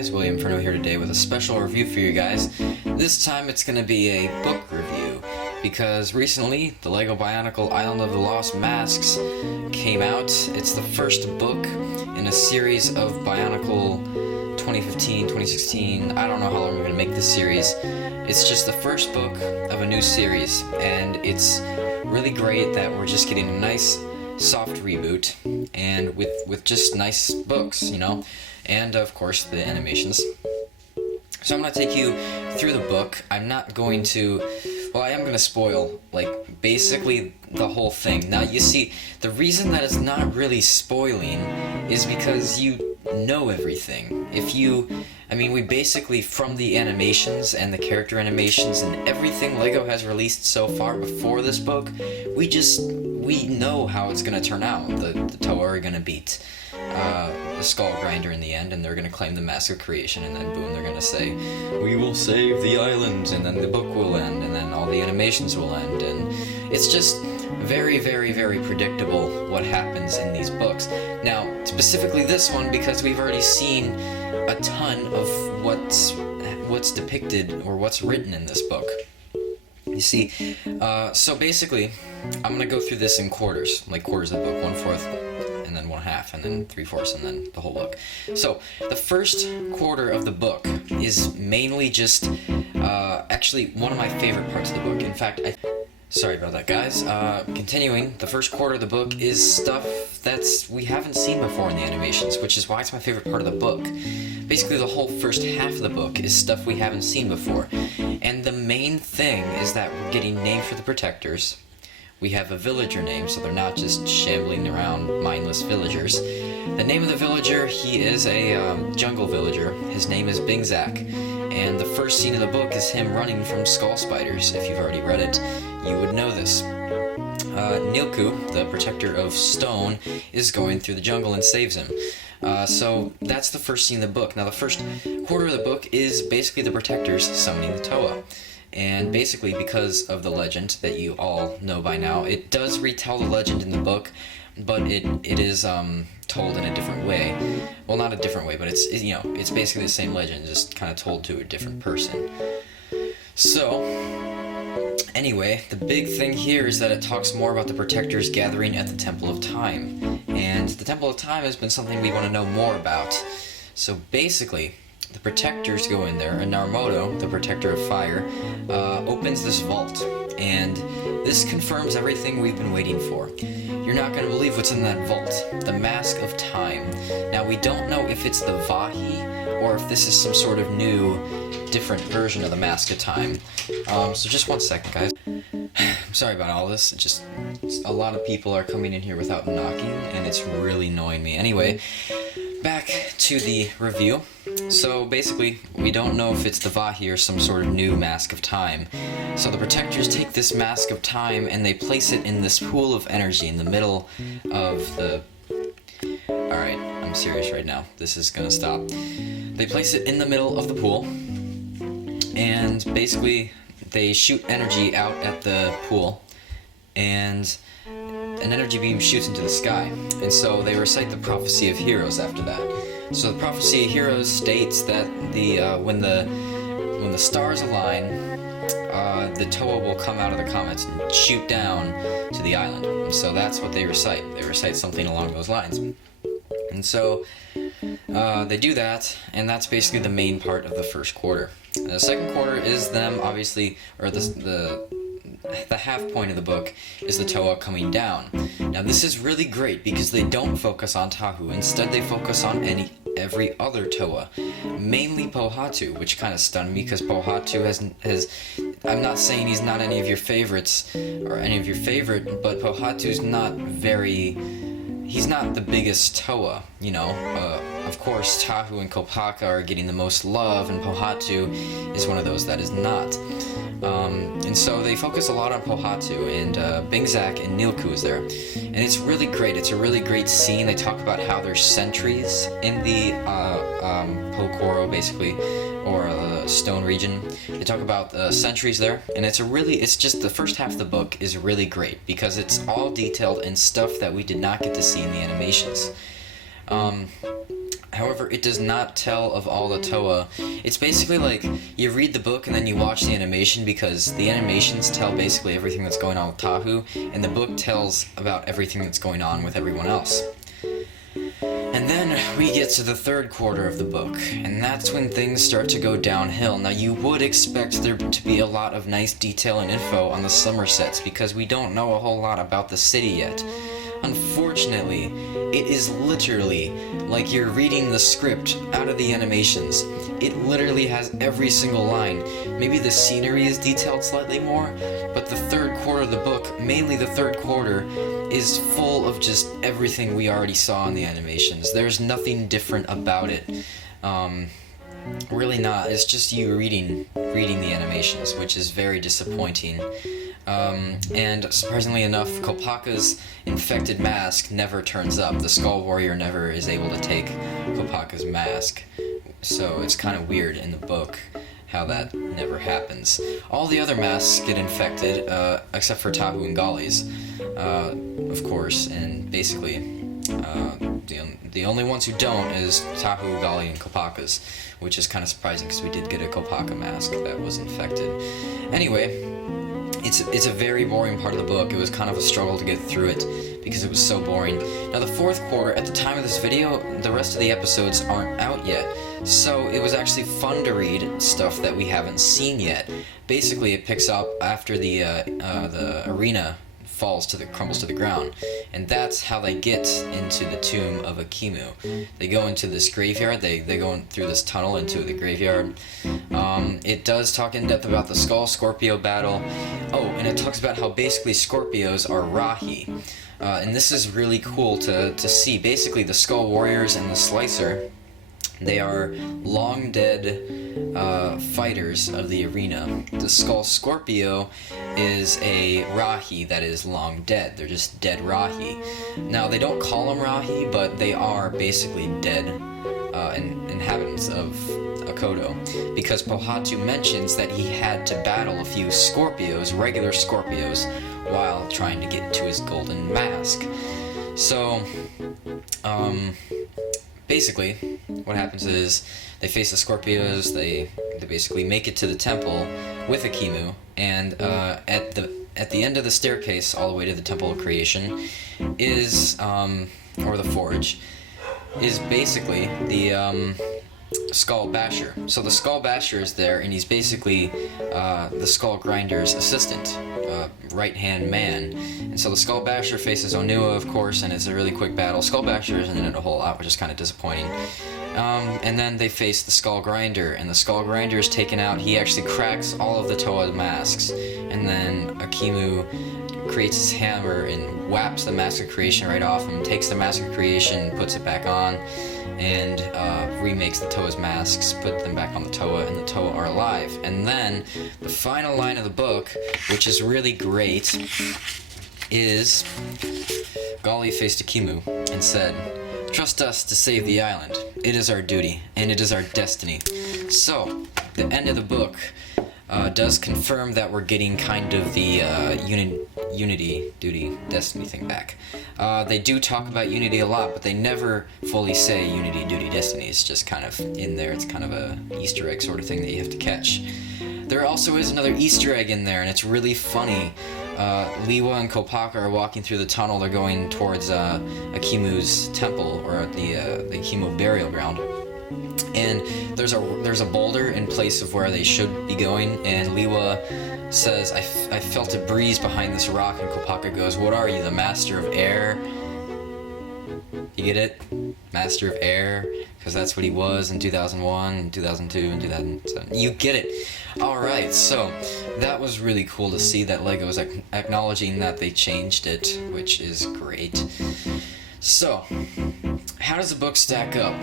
guys? William Furno here today with a special review for you guys. This time it's going to be a book review because recently the LEGO Bionicle Island of the Lost Masks came out. It's the first book in a series of Bionicle 2015, 2016. I don't know how long we're going to make this series. It's just the first book of a new series, and it's really great that we're just getting a nice soft reboot and with just nice books, you know, and of course the animations. So I'm going to take you through the book. I'm not going to, well, I am going to spoil, like, basically the whole thing. Now, you see, the reason that it's not really spoiling is because you know everything. We basically, from the animations and the character animations and everything LEGO has released so far before this book, we know how it's going to turn out. The Toa are going to beat the Skull Grinder in the end, and they're going to claim the Mask of Creation, and then boom, they're going to say, "We will save the island," and then the book will end, and then all the animations will end, and it's just very, very, very predictable what happens in these books. Now, specifically this one, because we've already seen a ton of what's depicted or what's written in this book. You see, so basically, I'm going to go through this in quarters, like quarters of the book, 1/4, and then 1/2, and then 3/4, and then the whole book. So, the first quarter of the book is mainly just, actually, one of my favorite parts of the book. In fact, sorry about that, guys. Continuing, the first quarter of the book is stuff we haven't seen before in the animations, which is why it's my favorite part of the book. Basically, the whole first half of the book is stuff we haven't seen before. And the main thing is that we're getting named for the protectors. We have a villager name, so they're not just shambling around mindless villagers. The name of the villager, he is a jungle villager. His name is Bingzak. And the first scene of the book is him running from skull spiders. If you've already read it, you would know this. Nilku, the protector of stone, is going through the jungle and saves him. So that's the first scene of the book. Now the first quarter of the book is basically the protectors summoning the Toa. And basically because of the legend that you all know by now, it does retell the legend in the book, but it is told in a different way. Well, not a different way, but it's basically the same legend, just kind of told to a different person. So, anyway, the big thing here is that it talks more about the protectors gathering at the Temple of Time. And the Temple of Time has been something we want to know more about. So basically, the protectors go in there, and Narmoto, the protector of fire, opens this vault. And this confirms everything we've been waiting for. You're not going to believe what's in that vault. The Mask of Time. Now, we don't know if it's the Vahi, or if this is some sort of new, different version of the Mask of Time. So just one second, guys. I'm sorry about all this. Just a lot of people are coming in here without knocking, and it's really annoying me. Anyway, back to the review. So basically, we don't know if it's the Vahi or some sort of new Mask of Time. So the protectors take this Mask of Time and they place it in this pool of energy in the middle of the... Alright, I'm serious right now. This is gonna stop. They place it in the middle of the pool, and basically they shoot energy out at the pool, and an energy beam shoots into the sky. And so they recite the Prophecy of Heroes after that. So the Prophecy of Heroes states that when the stars align, the Toa will come out of the comets and shoot down to the island. And so that's what they recite. They recite something along those lines. And so they do that, and that's basically the main part of the first quarter. And the second quarter is them, obviously, or the half point of the book is the Toa coming down. Now this is really great because they don't focus on Tahu. Instead they focus on every other Toa, mainly Pohatu, which kind of stunned me because Pohatu has I'm not saying he's not any of your favorites or any of your favorite, but Pohatu's not he's not the biggest Toa, you know. Of course, Tahu and Kopaka are getting the most love, and Pohatu is one of those that is not. And so they focus a lot on Pohatu, and Bingzak and Nilku is there. And it's really great. It's a really great scene. They talk about how there's sentries in the Pokoro, basically, or Stone region. They talk about sentries there, and it's just the first half of the book is really great because it's all detailed and stuff that we did not get to see in the animations. However, it does not tell of all the Toa. It's basically like you read the book and then you watch the animation, because the animations tell basically everything that's going on with Tahu, and the book tells about everything that's going on with everyone else. And then we get to the third quarter of the book, and that's when things start to go downhill. Now, you would expect there to be a lot of nice detail and info on the Somersets, because we don't know a whole lot about the city yet. Unfortunately, it is literally like you're reading the script out of the animations. It literally has every single line. Maybe the scenery is detailed slightly more, but the third quarter of the book, mainly the third quarter, is full of just everything we already saw in the animations. There's nothing different about it. Really not. It's just you reading the animations, which is very disappointing. And surprisingly enough, Kopaka's infected mask never turns up. The Skull Warrior never is able to take Kopaka's mask. So it's kind of weird in the book how that never happens. All the other masks get infected, except for Tahu and Golly's, of course, and basically the only ones who don't is Tahu, Golly, and Kopaka's, which is kind of surprising because we did get a Kopaka mask that was infected. Anyway, it's a very boring part of the book. It was kind of a struggle to get through it because it was so boring. Now, the fourth quarter, at the time of this video, the rest of the episodes aren't out yet, so it was actually fun to read stuff that we haven't seen yet. Basically, it picks up after the arena crumbles to the ground, and that's how they get into the tomb of Akimu. They go into this graveyard. They go through this tunnel into the graveyard. It does talk in depth about the Skull-Scorpio battle. Oh, and it talks about how basically Scorpios are Rahi. And this is really cool to see. Basically, the Skull Warriors and the Slicer, they are long dead fighters of the arena. The Skull Scorpio is a Rahi that is long dead. They're just dead Rahi. Now, they don't call them Rahi, but they are basically dead inhabitants of Akodo, because Pohatu mentions that he had to battle a few Scorpios, regular Scorpios, while trying to get to his golden mask. So, basically, what happens is they face the Scorpios. They basically make it to the temple with Akimu, and at the end of the staircase, all the way to the Temple of Creation, is or the Forge, is basically the Skull Basher. So the Skull Basher is there, and he's basically the Skull Grinder's assistant, right-hand man. And so the Skull Basher faces Onua, of course, and it's a really quick battle. Skull Basher isn't in it a whole lot, which is kind of disappointing. And then they face the Skull Grinder, and the Skull Grinder is taken out. He actually cracks all of the Toa masks, and then Akimu creates his hammer and whaps the Mask of Creation right off him, takes the Mask of Creation, puts it back on, and remakes the Toa's masks, put them back on the Toa, and the Toa are alive. And then the final line of the book, which is really great, is Golly faced Akimu and said, "Trust us to save the island. It is our duty, and it is our destiny." So, the end of the book does confirm that we're getting kind of the unity, duty, destiny thing back. They do talk about unity a lot, but they never fully say unity, duty, destiny. It's just kind of in there. It's kind of a Easter egg sort of thing that you have to catch. There also is another Easter egg in there, and it's really funny. Liwa and Kopaka are walking through the tunnel. They're going towards Akimu's temple, or the Akimu burial ground. And there's a boulder in place of where they should be going, and Liwa says, I felt a breeze behind this rock, and Kopaka goes, "What are you, the master of air?" You get it? Master of air, because that's what he was in 2001, and 2002, and 2007. You get it. Alright, so that was really cool to see that LEGO was acknowledging that they changed it, which is great. So, how does the book stack up?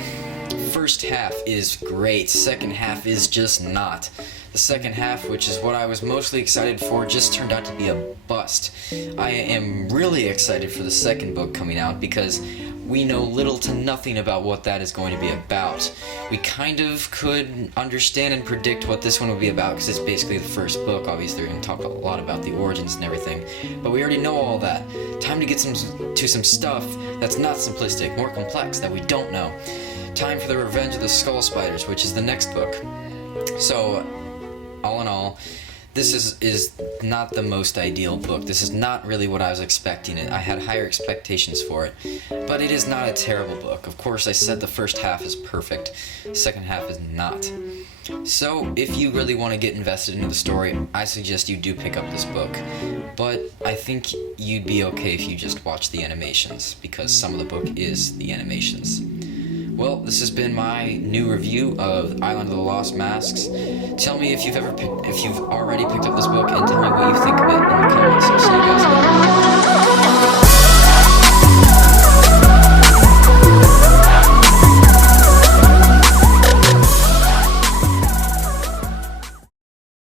First half is great, second half is just not. The second half, which is what I was mostly excited for, just turned out to be a bust. I am really excited for the second book coming out because we know little to nothing about what that is going to be about. We kind of could understand and predict what this one would be about because it's basically the first book. Obviously, we're going to talk a lot about the origins and everything, but we already know all that. Time to get to some stuff that's not simplistic, more complex, that we don't know. Time for the Revenge of the Skull Spiders, which is the next book. So, all in all, this is not the most ideal book. This is not really what I was expecting. I had higher expectations for it, but it is not a terrible book. Of course, I said the first half is perfect, the second half is not. So, if you really want to get invested into the story, I suggest you do pick up this book. But I think you'd be okay if you just watch the animations, because some of the book is the animations. Well, this has been my new review of Island of the Lost Masks. Tell me if you've already picked up this book, and tell me what you think of it in the comments.